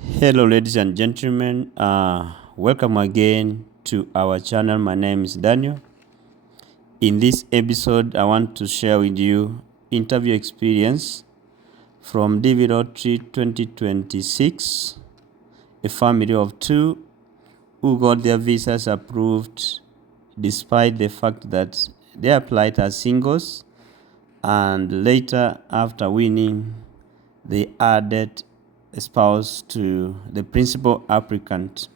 Hello, ladies and gentlemen. Welcome again to our channel. My name is Daniel. In this episode, I want to share with you interview experience from DV Lottery 2026, a family of two who got their visas approved despite the fact that they applied as singles, and later, after winning, they added a spouse to the principal applicant.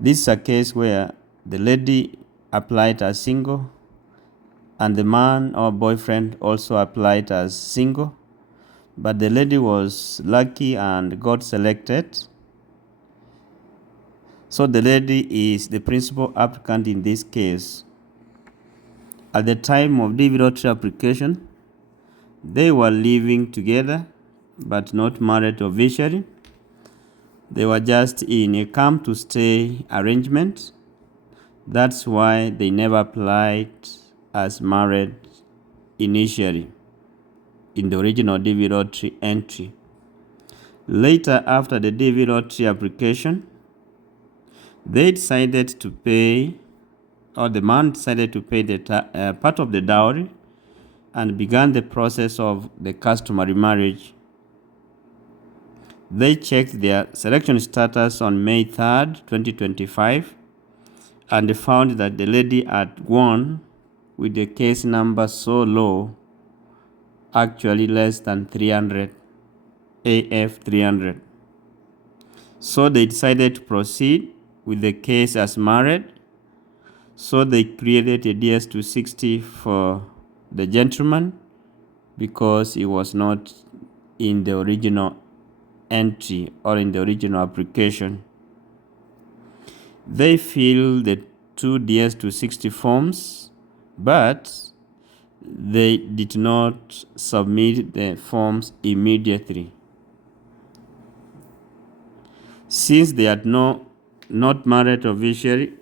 This is a case where the lady applied as single and the man or boyfriend also applied as single, but the lady was lucky and got selected. So the lady is the principal applicant in this case. At the time of DV Lottery application, they were living together but not married officially. They were just in a come to stay arrangement. That's why they never applied as married initially in the original DV Lottery entry. Later, after the DV Lottery application, they decided to pay, or the man decided to pay the part of the dowry and began the process of the customary marriage. They checked their selection status on May 3rd, 2025, and found that the lady had won with the case number so low, actually less than 300, AF 300. So they decided to proceed with the case as married. So they created a DS260 for the gentleman because he was not in the original entry or in the original application. They fill the two DS260 forms, but they did not submit the forms immediately. Since they had not married officially,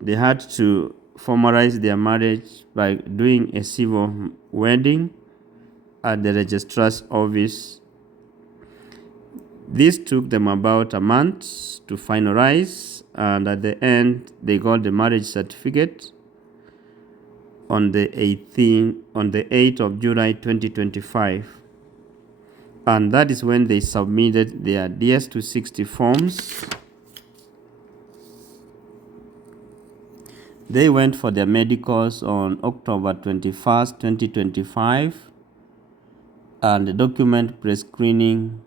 they had to formalize their marriage by doing a civil wedding at the registrar's office. This took them about a month to finalize, and at the end, they got the marriage certificate on the 8th of July 2025. And that is when they submitted their DS260 forms. They went for their medicals on October 21st, 2025, and the document pre-screening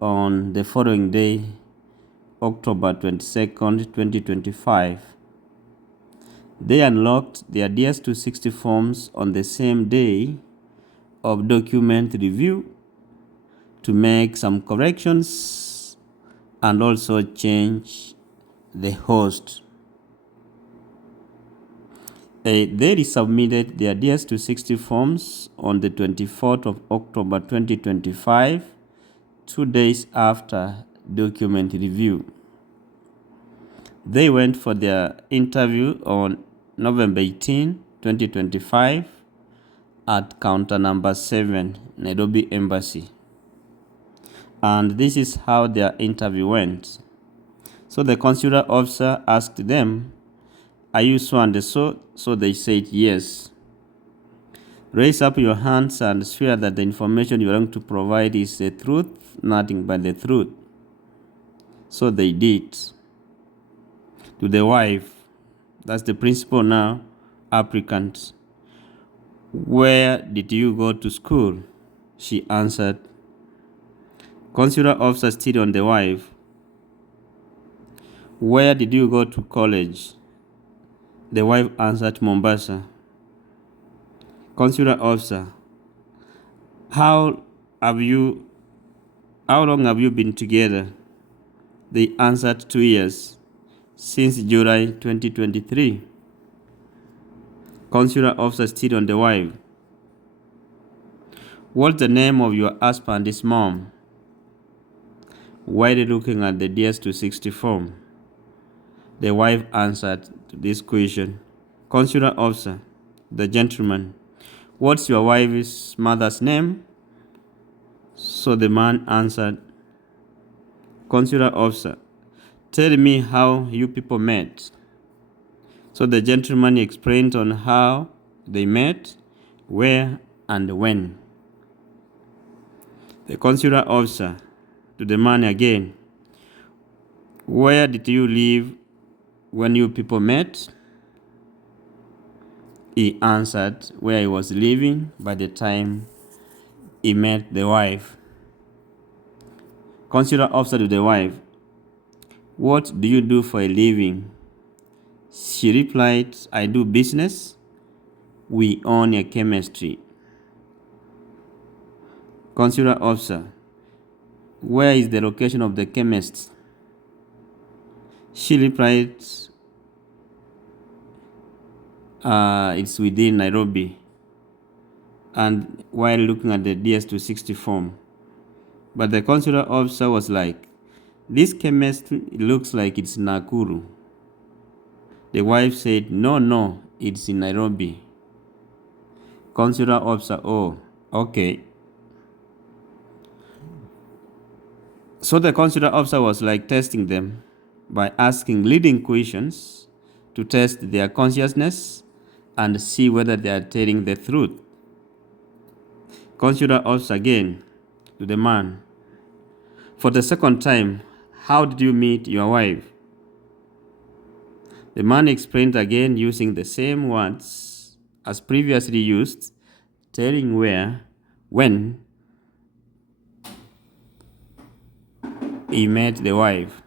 on the following day, October 22nd, 2025. They unlocked their DS260 forms on the same day of document review to make some corrections and also change the host. They resubmitted their DS260 forms on the 24th of October 2025, 2 days after document review. They went for their interview on November 18, 2025 at counter number 7, Nairobi Embassy. And this is how their interview went. So the consular officer asked them, "Are you so and so?" So they said yes. "Raise up your hands and swear that the information you are going to provide is the truth, nothing but the truth." So they did. To the wife, that's the principal now, applicant, "Where did you go to school?" She answered. Consular officer still on the wife, "Where did you go to college?" The wife answered, "Mombasa." Consular officer, how long have you been together?" They answered, 2 years, since July 2023. Consular officer still on the wife, "What's the name of your husband's mom?" While looking at the DS260 form, the wife answered to this question. Consular officer, the gentleman, "What's your wife's mother's name?" So the man answered, Consular officer, tell me how you people met. So the gentleman explained on how they met, where and when. The consular officer to the man again, where did you live when you people met? He answered where he was living by the time he met the wife. Consular officer to the wife, what do you do for a living? She replied, I do business. We own a chemistry. Consular officer, where is the location of the chemist? She replied, it's within Nairobi. And while looking at the DS260 form. But the consular officer was like, this chemist looks like it's Nakuru. The wife said, no, it's in Nairobi. Consular officer, oh, okay. So the consular officer was like testing them by asking leading questions to test their consciousness and see whether they are telling the truth. Consular officer again to the man, for the second time, how did you meet your wife? The man explained again using the same words as previously used, telling where, when he met the wife.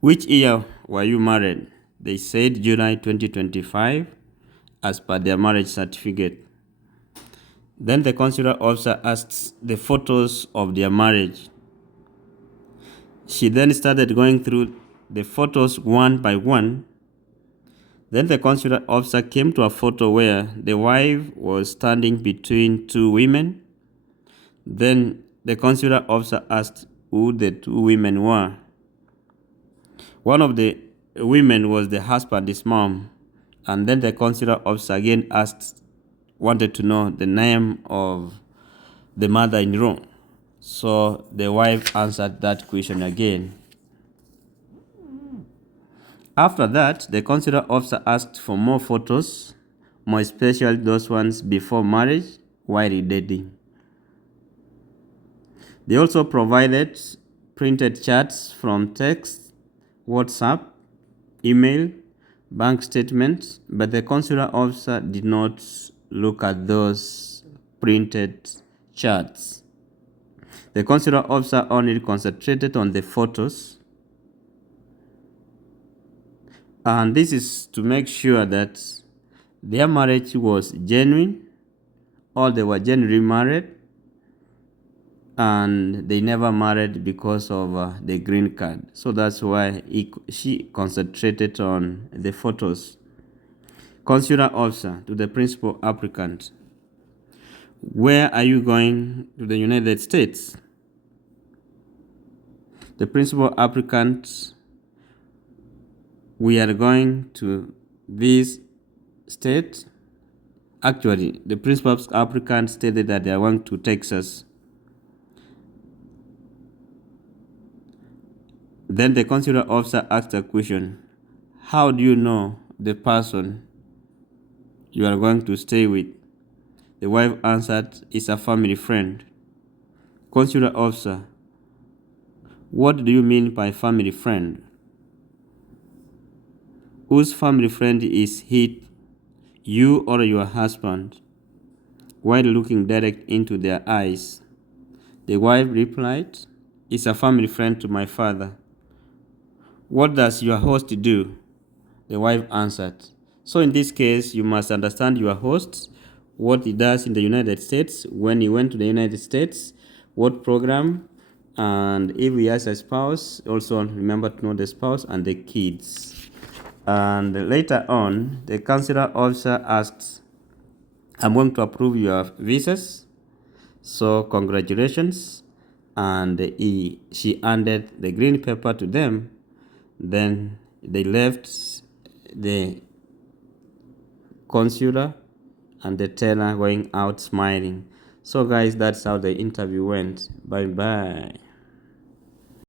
Which year were you married? They said July 2025 as per their marriage certificate. Then the consular officer asked the photos of their marriage. She then started going through the photos one by one. Then the consular officer came to a photo where the wife was standing between two women. Then the consular officer asked who the two women were. One of the women was the husband, his mom. And then the consular officer again wanted to know the name of the mother-in-law. So the wife answered that question again. After that, the consular officer asked for more photos, more especially those ones before marriage while dating. They also provided printed charts from text, WhatsApp, email, bank statements, but the consular officer did not look at those printed charts. The consular officer only concentrated on the photos, and this is to make sure that their marriage was genuine, or they were genuinely married, and they never married because of the green card. So that's why she concentrated on the photos. Consular officer to the principal applicant, where are you going to the United States? The principal applicant, we are going to this state. Actually, the principal applicant stated that they are going to Texas. Then the consular officer asked a question, how do you know the person you are going to stay with? The wife answered, it's a family friend. Consular officer, what do you mean by family friend? Whose family friend is he, you or your husband? While looking direct into their eyes, the wife replied, it's a family friend to my father. What does your host do? The wife answered. So in this case, you must understand your host, what he does in the United States, when he went to the United States, what program, and if he has a spouse, also remember to know the spouse and the kids. And later on, the consular officer asked, I'm going to approve your visas, so congratulations. And she handed the green paper to them. Then they left the consular and the teller going out smiling. So guys, that's how the interview went. Bye bye.